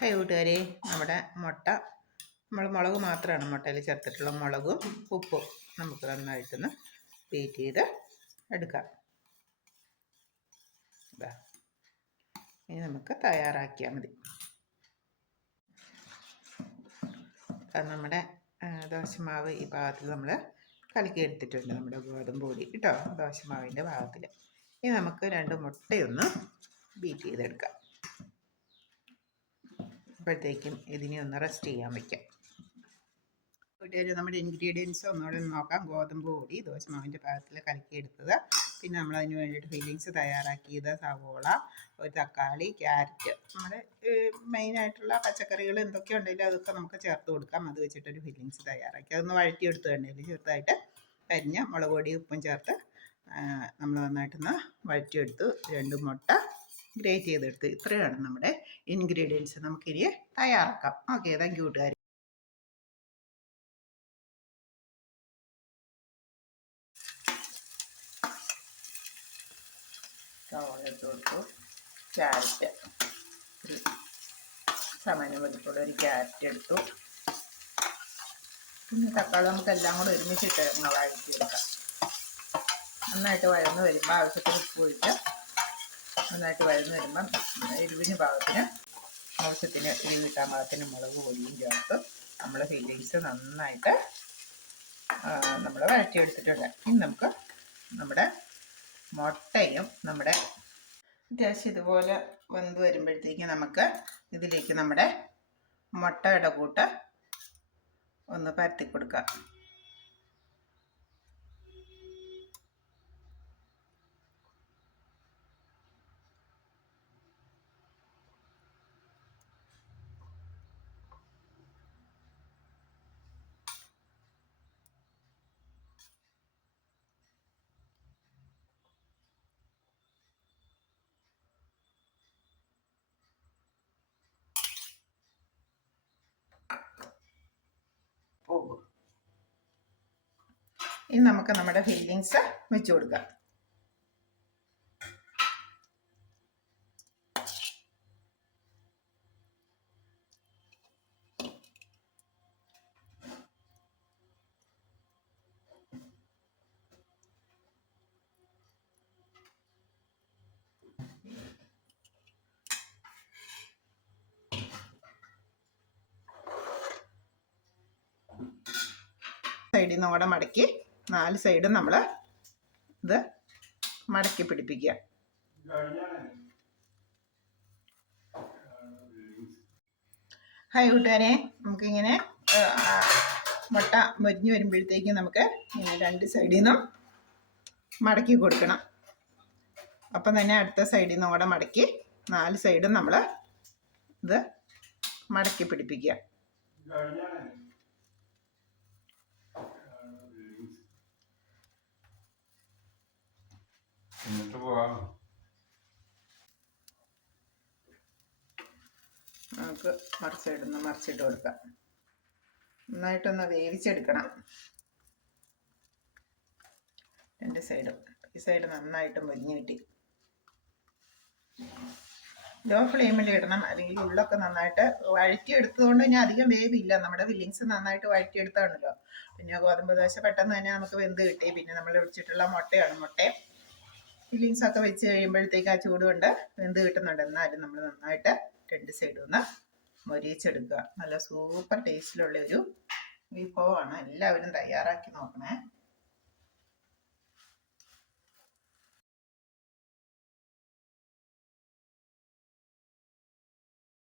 High കൂട്ടുകാരെ, നമ്മുടെ മുട്ട നമ്മൾ മുളക് മാത്രമാണ് മുട്ടയിൽ ചേർത്തിട്ടുള്ള മുളകും ഉപ്പും നമുക്ക് നന്നായിട്ടൊന്ന് ബീറ്റ് ചെയ്ത് എടുക്കാം. ഇനി നമുക്ക് തയ്യാറാക്കിയാൽ മതി. നമ്മുടെ ദോശമാവ് ഈ ഭാഗത്തിൽ നമ്മൾ കലക്കി എടുത്തിട്ടുണ്ട്, നമ്മുടെ ഗോതമ്പ് പൊടി കേട്ടോ, ദോശമാവിൻ്റെ ഭാഗത്തിൽ. ഇനി നമുക്ക് 2 മുട്ടയൊന്ന് ബീറ്റ് ചെയ്തെടുക്കാം. അപ്പോഴത്തേക്കും ഇതിനെ ഒന്ന് റെസ്റ്റ് ചെയ്യാൻ വയ്ക്കാം. വീട്ടുകാർ നമ്മുടെ ഇൻഗ്രീഡിയൻസ് ഒന്നുകൂടെ നോക്കാം. ഗോതമ്പ് പൊടി ദോശമാവിൻ്റെ പാകത്തിൽ കലക്കിയെടുത്തത്, പിന്നെ നമ്മളതിന് വേണ്ടിയിട്ട് ഫില്ലിങ്സ് തയ്യാറാക്കിയത് സവോള, ഒരു തക്കാളി, ക്യാരറ്റ്, നമ്മുടെ മെയിനായിട്ടുള്ള പച്ചക്കറികൾ എന്തൊക്കെ ഉണ്ടെങ്കിലും അതൊക്കെ നമുക്ക് ചേർത്ത് കൊടുക്കാം. അത് വെച്ചിട്ടൊരു ഫില്ലിങ്സ് തയ്യാറാക്കി അതൊന്ന് വഴറ്റിയെടുത്ത് വേണ്ടതിൽ ചെറുതായിട്ട് കരിഞ്ഞ മുളക് പൊടി ഉപ്പും ചേർത്ത് നമ്മൾ നന്നായിട്ടൊന്ന് വഴറ്റിയെടുത്ത് 2 മുട്ട ഗ്രേറ്റ് ചെയ്തെടുത്ത്. ഇത്രയാണ് നമ്മുടെ ഇൻഗ്രീഡിയൻസ്. നമുക്കിനി തയ്യാറാക്കാം. ഓക്കെ, താങ്ക് യു കൂട്ടുകാർ. സവോള ഇട്ട് കൊടുത്തു, ക്യാരറ്റ്, സാമാന്യം വലുപ്പമുള്ള ഒരു ക്യാരറ്റ് എടുത്തു, പിന്നെ തക്കാളി നമുക്ക് എല്ലാം കൂടെ ഒരുമിച്ചിട്ട് വഴറ്റിയെടുക്കാം. നന്നായിട്ട് വഴന്ന് വരുമ്പോൾ ആവശ്യത്തിന് ഉപ്പ് ഒഴിച്ച് നന്നായിട്ട് വഴന്ന് വരുമ്പം എരിവിന് പാകത്തിന് ആവശ്യത്തിന് എരിവ് കിട്ടാൻ പാകത്തിന് മുളക് പൊടിയും ചേർത്ത് നമ്മൾ ഫില്ലിങ്സ് നന്നായിട്ട് നമ്മൾ വഴറ്റിയെടുത്തിട്ടുണ്ട്. ഇനി നമുക്ക് നമ്മുടെ മുട്ടയും നമ്മുടെ അത്യാവശ്യം ഇതുപോലെ വെന്ത് വരുമ്പോഴത്തേക്ക് നമുക്ക് ഇതിലേക്ക് നമ്മുടെ മുട്ടയുടെ കൂട്ട് ഒന്ന് പരത്തി കൊടുക്കാം. ഇനി നമുക്ക് നമ്മുടെ ഫില്ലിങ്സ് വെച്ച് കൊടുക്കാം. സൈഡിൽ നിന്ന് കൂടെ മടക്കി 4 സൈഡും നമ്മൾ ഇത് മടക്കി പിടിപ്പിക്കുക. ഹായ് കൂട്ടുകാരെ, നമുക്കിങ്ങനെ മുട്ട മൊരിഞ്ഞ് വരുമ്പോഴത്തേക്കും നമുക്ക് ഇങ്ങനെ 2 സൈഡിൽ നിന്നും മടക്കി കൊടുക്കണം. അപ്പം തന്നെ അടുത്ത സൈഡിൽ നിന്ന് കൂടെ മടക്കി 4 സൈഡും നമ്മൾ ഇത് മടക്കി പിടിപ്പിക്കുക. നമുക്ക് മറിച്ചിടുന്ന മറിച്ചിട്ട് കൊടുക്കാം. നന്നായിട്ടൊന്ന് വേവിച്ചെടുക്കണം 2 സൈഡും. ഈ സൈഡ് നന്നായിട്ട് മൊരിഞ്ഞ് കിട്ടി. ലോ ഫ്ലെയിമിൽ ഇടണം, അല്ലെങ്കിൽ ഉള്ളൊക്കെ നന്നായിട്ട് വഴറ്റിയെടുത്തതുകൊണ്ട് ഇനി അധികം വേവില്ല. നമ്മുടെ ഫില്ലിങ്സ് നന്നായിട്ട് വഴറ്റിയെടുത്താണല്ലോ. പിന്നെ ഗോതമ്പ് ദോശ പെട്ടെന്ന് തന്നെ നമുക്ക് വെന്ത് കിട്ടി. പിന്നെ നമ്മൾ വെച്ചിട്ടുള്ള മുട്ടയാണ്. മുട്ടയും ഫില്ലിങ്സ് ഒക്കെ വെച്ച് കഴിയുമ്പോഴത്തേക്ക് ആ ചൂട് കൊണ്ട് വെന്ത് കിട്ടുന്നുണ്ട്. എന്നാലും നമ്മൾ നന്നായിട്ട് 2 സൈഡും ഒന്ന് മൊരിയിച്ചെടുക്കുക. നല്ല സൂപ്പർ ടേസ്റ്റിലുള്ള ഒരു വിഭവമാണ്. എല്ലാവരും തയ്യാറാക്കി നോക്കണേ.